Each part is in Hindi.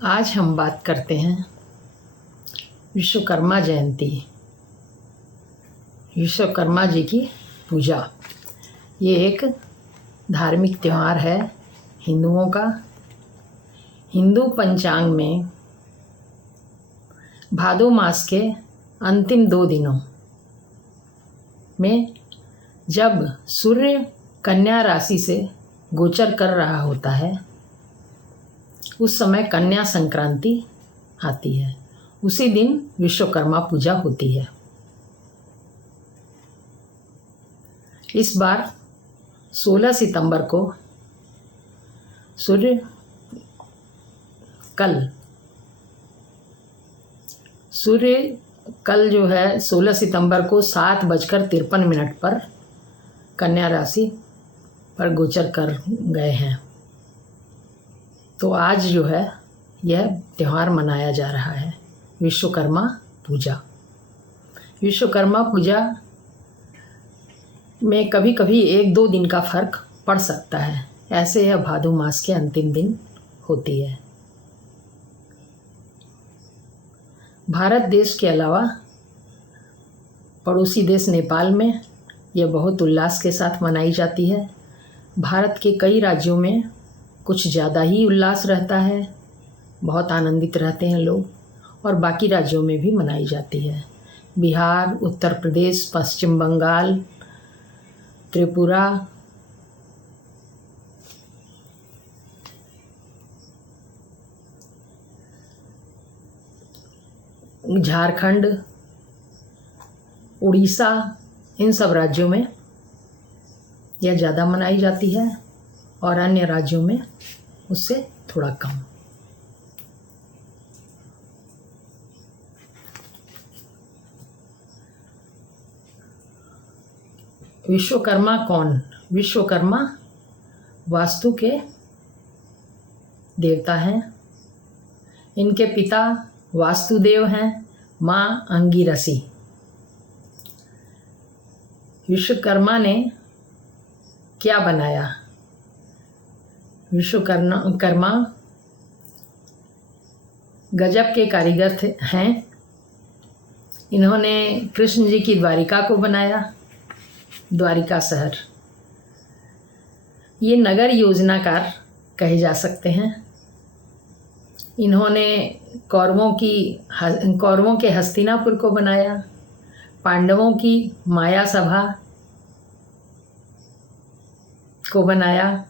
आज हम बात करते हैं विश्वकर्मा जयंती। विश्वकर्मा जी की पूजा ये एक धार्मिक त्यौहार है हिंदुओं का। हिंदू पंचांग में भादो मास के अंतिम 2 दिनों में जब सूर्य कन्या राशि से गोचर कर रहा होता है उस समय कन्या संक्रांति आती है। उसी दिन विश्वकर्मा पूजा होती है। इस बार 16 सितंबर को सूर्य कल जो है 16 सितंबर को 7:53 पर कन्या राशि पर गोचर कर गए हैं। तो आज जो है यह त्यौहार मनाया जा रहा है विश्वकर्मा पूजा। विश्वकर्मा पूजा में कभी कभी 1-2 दिन का फर्क पड़ सकता है। ऐसे यह भादो मास के अंतिम दिन होती है। भारत देश के अलावा पड़ोसी देश नेपाल में यह बहुत उल्लास के साथ मनाई जाती है। भारत के कई राज्यों में कुछ ज़्यादा ही उल्लास रहता है, बहुत आनंदित रहते हैं लोग, और बाकी राज्यों में भी मनाई जाती है। बिहार, उत्तर प्रदेश, पश्चिम बंगाल, त्रिपुरा, झारखंड, उड़ीसा, इन सब राज्यों में यह ज़्यादा मनाई जाती है और अन्य राज्यों में उससे थोड़ा कम। विश्वकर्मा कौन? विश्वकर्मा वास्तु के देवता हैं। इनके पिता वास्तुदेव हैं, माँ अंगिरसी। विश्वकर्मा ने क्या बनाया? विश्वकर्मा गजब के कारीगर हैं। इन्होंने कृष्ण जी की द्वारिका को बनाया, द्वारिका शहर। ये नगर योजनाकार कहे जा सकते हैं। इन्होंने कौरवों के हस्तिनापुर को बनाया, पांडवों की माया सभा को बनाया,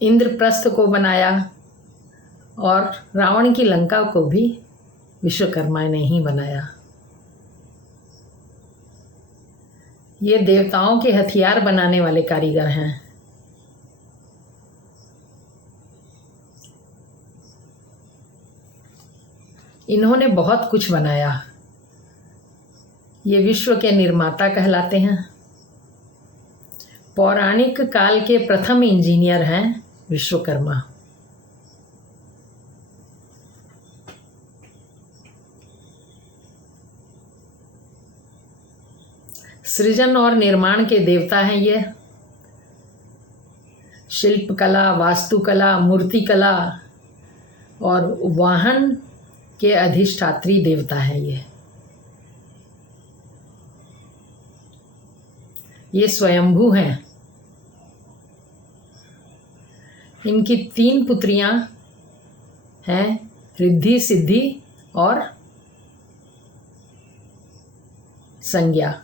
इंद्रप्रस्थ को बनाया और रावण की लंका को भी विश्वकर्मा ने ही बनाया। ये देवताओं के हथियार बनाने वाले कारीगर हैं। इन्होंने बहुत कुछ बनाया। ये विश्व के निर्माता कहलाते हैं। पौराणिक काल के प्रथम इंजीनियर हैं विश्वकर्मा। सृजन और निर्माण के देवता हैं ये। शिल्पकला, वास्तुकला, मूर्तिकला और वाहन के अधिष्ठात्री देवता हैं ये स्वयंभू हैं। इनकी 3 पुत्रियां हैं, रिद्धि, सिद्धि और संज्ञा।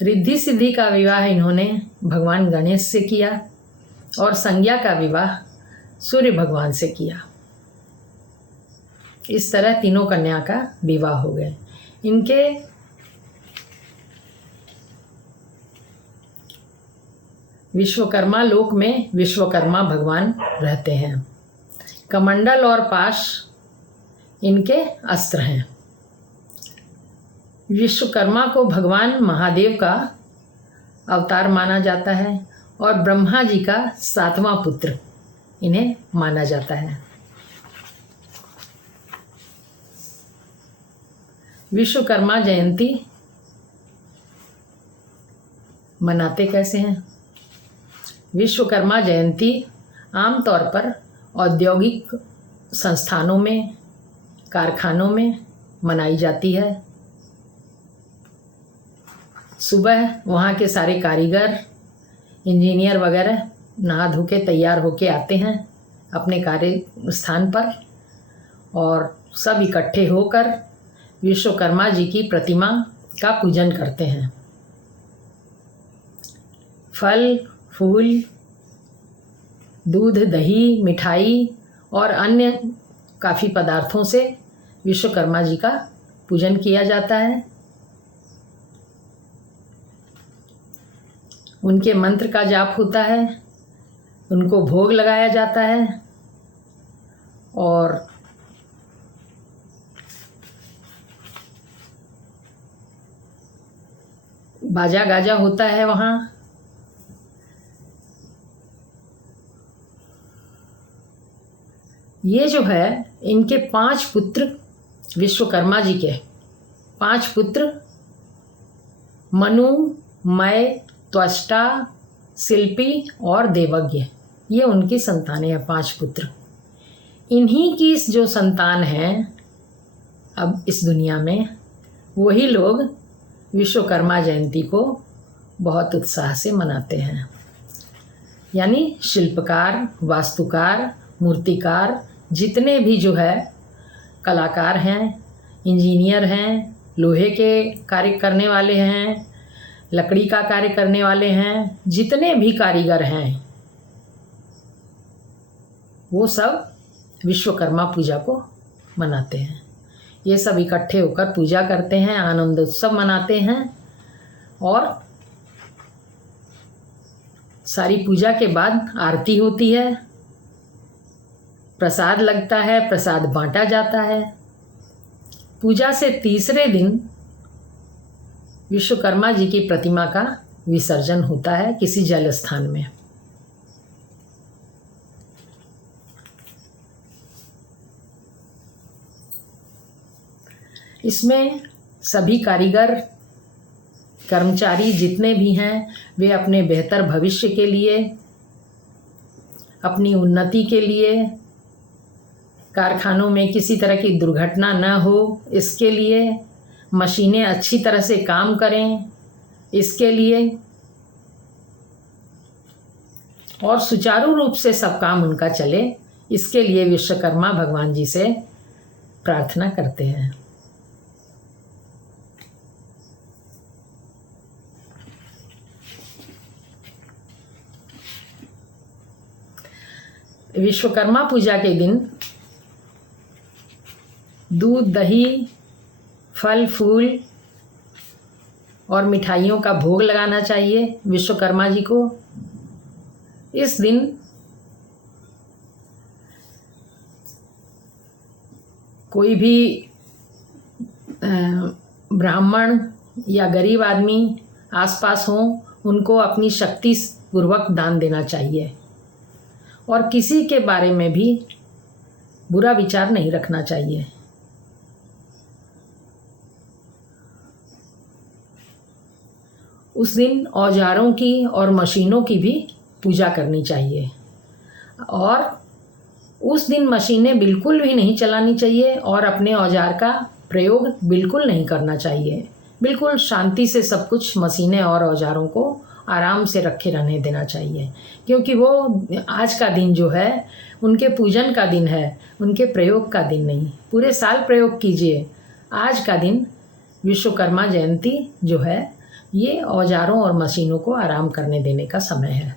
रिद्धि सिद्धि का विवाह इन्होंने भगवान गणेश से किया और संज्ञा का विवाह सूर्य भगवान से किया। इस तरह तीनों कन्या का विवाह हो गए। इनके विश्वकर्मा लोक में विश्वकर्मा भगवान रहते हैं। कमंडल और पाश इनके अस्त्र हैं। विश्वकर्मा को भगवान महादेव का अवतार माना जाता है और ब्रह्मा जी का 7वां पुत्र इन्हें माना जाता है। विश्वकर्मा जयंती मनाते कैसे हैं? विश्वकर्मा जयंती आमतौर पर औद्योगिक संस्थानों में, कारखानों में मनाई जाती है। सुबह वहाँ के सारे कारीगर, इंजीनियर वगैरह नहा धो के तैयार होके आते हैं अपने कार्य स्थान पर और सब इकट्ठे होकर विश्वकर्मा जी की प्रतिमा का पूजन करते हैं। फल, फूल, दूध, दही, मिठाई और अन्य काफ़ी पदार्थों से विश्वकर्मा जी का पूजन किया जाता है। उनके मंत्र का जाप होता है, उनको भोग लगाया जाता है और बाजा गाजा होता है वहाँ। ये जो है इनके 5 पुत्र, विश्वकर्मा जी के 5 पुत्र, मनु, मय, त्वष्टा, शिल्पी और देवज्ञ, ये उनकी संतानें हैं 5 पुत्र। इन्हीं की जो संतान हैं अब इस दुनिया में, वही लोग विश्वकर्मा जयंती को बहुत उत्साह से मनाते हैं। यानी शिल्पकार, वास्तुकार, मूर्तिकार, जितने भी जो है कलाकार हैं, इंजीनियर हैं, लोहे के कार्य करने वाले हैं, लकड़ी का कार्य करने वाले हैं, जितने भी कारीगर हैं, वो सब विश्वकर्मा पूजा को मनाते हैं। ये सब इकट्ठे होकर पूजा करते हैं, आनंद उत्सव मनाते हैं और सारी पूजा के बाद आरती होती है, प्रसाद लगता है, प्रसाद बांटा जाता है। पूजा से तीसरे दिन विश्वकर्मा जी की प्रतिमा का विसर्जन होता है किसी जल स्थान में। इसमें सभी कारीगर, कर्मचारी जितने भी हैं, वे अपने बेहतर भविष्य के लिए, अपनी उन्नति के लिए, कारखानों में किसी तरह की दुर्घटना न हो, इसके लिए, मशीनें अच्छी तरह से काम करें, इसके लिए, और सुचारू रूप से सब काम उनका चले, इसके लिए विश्वकर्मा भगवान जी से प्रार्थना करते हैं। विश्वकर्मा पूजा के दिन दूध, दही, फल, फूल और मिठाइयों का भोग लगाना चाहिए विश्वकर्मा जी को। इस दिन कोई भी ब्राह्मण या गरीब आदमी आसपास हों, उनको अपनी शक्ति पूर्वक दान देना चाहिए और किसी के बारे में भी बुरा विचार नहीं रखना चाहिए। उस दिन औजारों की और मशीनों की भी पूजा करनी चाहिए और उस दिन मशीनें बिल्कुल भी नहीं चलानी चाहिए और अपने औजार का प्रयोग बिल्कुल नहीं करना चाहिए। बिल्कुल शांति से सब कुछ मशीनें और औजारों को आराम से रखे रहने देना चाहिए, क्योंकि वो आज का दिन जो है उनके पूजन का दिन है, उनके प्रयोग का दिन नहीं। पूरे साल प्रयोग कीजिए, आज का दिन विश्वकर्मा जयंती जो है ये औजारों और मशीनों को आराम करने देने का समय है।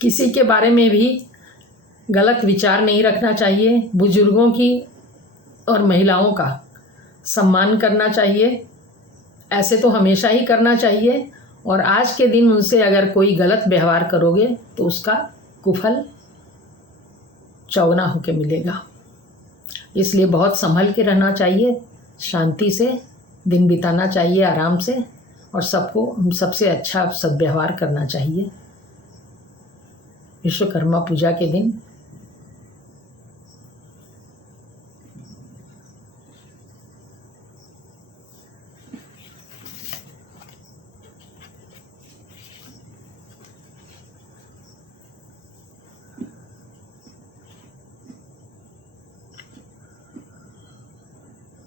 किसी के बारे में भी गलत विचार नहीं रखना चाहिए। बुजुर्गों की और महिलाओं का सम्मान करना चाहिए, ऐसे तो हमेशा ही करना चाहिए और आज के दिन उनसे अगर कोई गलत व्यवहार करोगे तो उसका कुफल चौगुना होके मिलेगा। इसलिए बहुत संभल के रहना चाहिए, शांति से दिन बिताना चाहिए, आराम से, और सबको सबसे अच्छा सद्व्यवहार करना चाहिए विश्वकर्मा पूजा के दिन।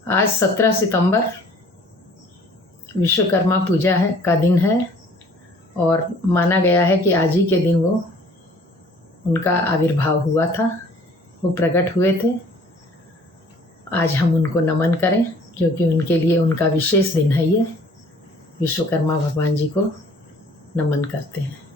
आज 17 सितंबर विश्वकर्मा पूजा का दिन है और माना गया है कि आज ही के दिन उनका आविर्भाव हुआ था, वो प्रकट हुए थे। आज हम उनको नमन करें क्योंकि उनके लिए उनका विशेष दिन है ये। विश्वकर्मा भगवान जी को नमन करते हैं।